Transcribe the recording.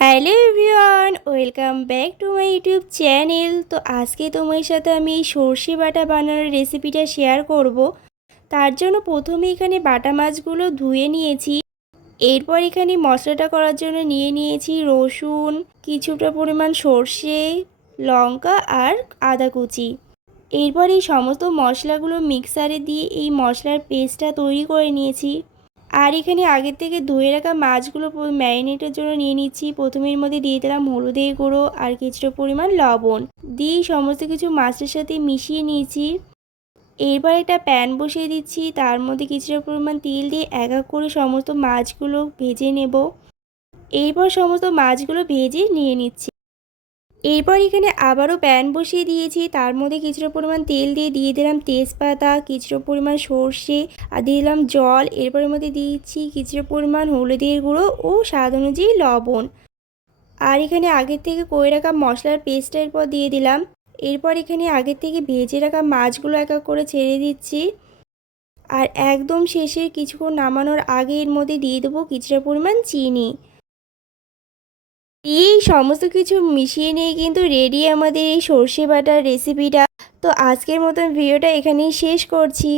Hello everyone, welcome back to my YouTube channel. তো আজকে তোমার সাথে আমি এই সর্ষে বাটা বানানোর রেসিপিটা শেয়ার করব। তার জন্য প্রথমে এখানে বাটা মাছগুলো ধুয়ে নিয়েছি। এরপর এখানে মশলাটা করার জন্য নিয়ে নিয়েছি রসুন, কিছুটা পরিমাণ সর্ষে, লঙ্কা আর আদা কুচি। এরপর এই সমস্ত মশলাগুলো মিক্সারে দিয়ে এই মশলার পেস্টটা তৈরি করে নিয়েছি। আর এখানে আগের থেকে ধুয়ে রাখা মাছগুলো ম্যারিনেটের জন্য নিয়ে নিচ্ছি। প্রথমের মধ্যে দিয়ে দিলাম হলুদের গুঁড়ো আর কিছুটা পরিমাণ লবণ দিয়ে সমস্ত কিছু মাছের সাথে মিশিয়ে নিয়েছি। এরপর একটা প্যান বসিয়ে দিচ্ছি, তার মধ্যে কিছুটা পরিমাণ তেল দিয়ে এক এক করে সমস্ত মাছগুলো ভেজে নেব। এরপর সমস্ত মাছগুলো ভেজে নিয়ে নিচ্ছি। এরপর এখানে আবারও প্যান বসিয়ে দিয়েছি, তার মধ্যে কিছুটা পরিমাণ তেল দিয়ে দিলাম তেজপাতা, কিছুটা পরিমাণ সর্ষে আর দিয়ে দিলাম জল। এরপরের মধ্যে দিয়েছি কিছুটা পরিমাণ হলুদের গুঁড়ো ও স্বাদ অনুযায়ী লবণ। আর এখানে আগের থেকে করে রাখা মশলার পেস্টটা এরপর দিয়ে দিলাম। এরপর এখানে আগের থেকে ভেজে রাখা মাছগুলো এক এক করে ছেড়ে দিচ্ছি। আর একদম শেষে কিছুক্ষণ নামানোর আগে এর মধ্যে দিয়ে দেবো কিছুটা পরিমাণ চিনি। এই সমস্ত কিছু মিশিয়ে নিয়ে কিন্তু রেডি আমাদের এই সর্ষে বাটার রেসিপিটা। তো আজকের মতন ভিডিওটা এখানেই শেষ করছি।